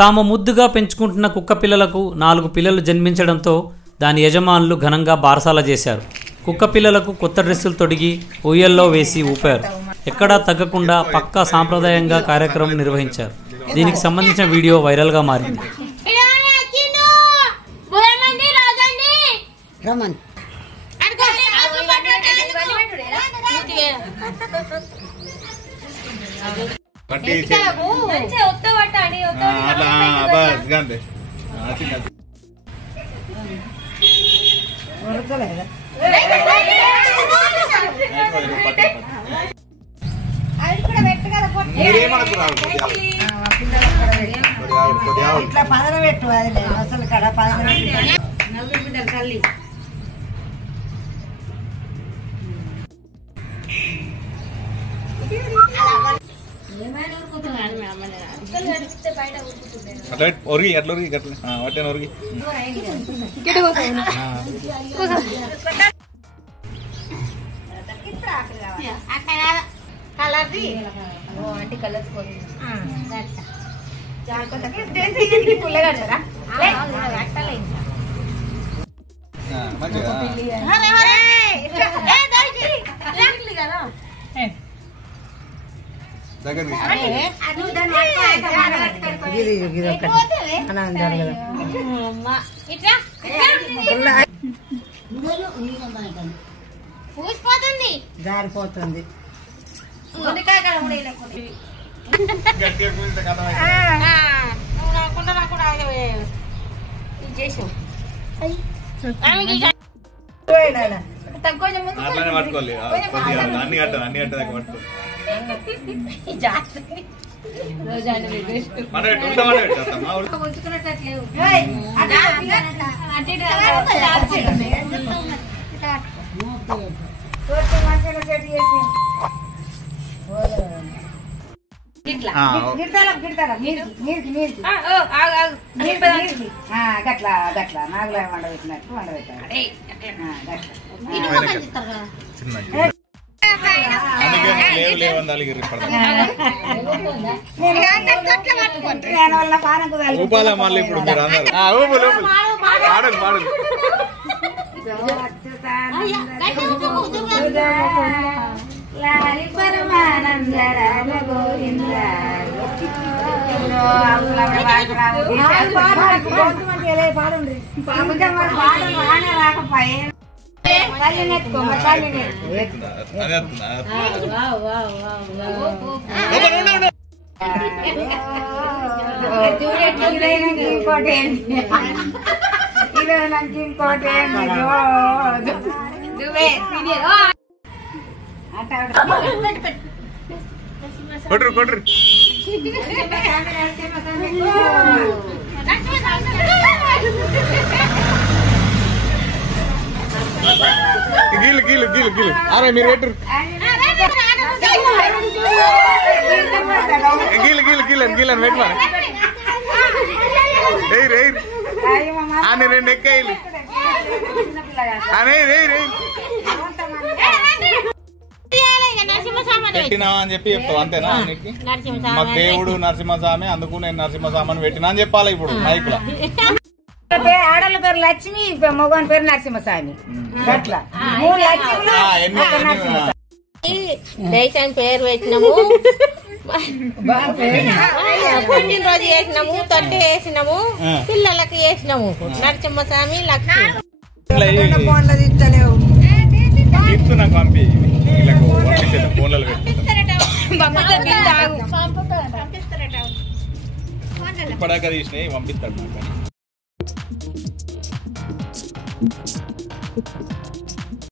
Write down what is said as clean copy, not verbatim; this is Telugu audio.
తాము ముద్దుగా పెంచుకుంటున్న కుక్క పిల్లలకు 4 పిల్లలు జన్మించడంతో దాని యజమానులు ఘనంగా బారసాల చేశారు. కుక్క పిల్లలకు కొత్త డ్రెస్సులు తొడిగి ఉయ్యల్లో వేసి ఊపారు. ఎక్కడా తగ్గకుండా పక్కా సాంప్రదాయంగా కార్యక్రమం నిర్వహించారు. దీనికి సంబంధించిన వీడియో వైరల్గా మారింది. ఇట్లా పదన పెట్టు అసలు కడ పదన తల్లి అట్లా ఒరిగి అట్లా ఒరిగి అట్లా ఒరిగి జారిపోతుంది. అట్లానే పట్టుకోవాలి. అన్ని కట్ట దాకా పట్టుకోవాలి. గట్లా గట్లా నాగులా వండబెట్టినట్టు వండబెట్టాలి. కొట్రు గీలు గీలు గీలు గీలు అరే మీరు పెట్టరు గీలు గీలు గీలని గీలని పెట్టమని రేయ్ రేయ్ అని 2 ఎక్కాయిలు అనే రేయ్ రేయ్ పెట్టినా అని చెప్పి చెప్తావు అంతేనా? మా దేవుడు నరసింహస్వామి, అందుకు నేను నరసింహస్వామిని పెట్టినా అని చెప్పాలి ఇప్పుడు మైకులో. ఆడల పేరు లక్ష్మి, మగవాని పేరు నరసింహస్వామి. అట్లా పేరు పెట్టినాము, పుట్టినరోజు చేసినాము, తొట్టి వేసినాము, పిల్లలకి వేసినాము నరసింహస్వామి లక్ష్మి. నాకు పంపి ఫోన్లలో ఇప్పటిదాకా తీసినాయి పంపిస్తాడు నాకు.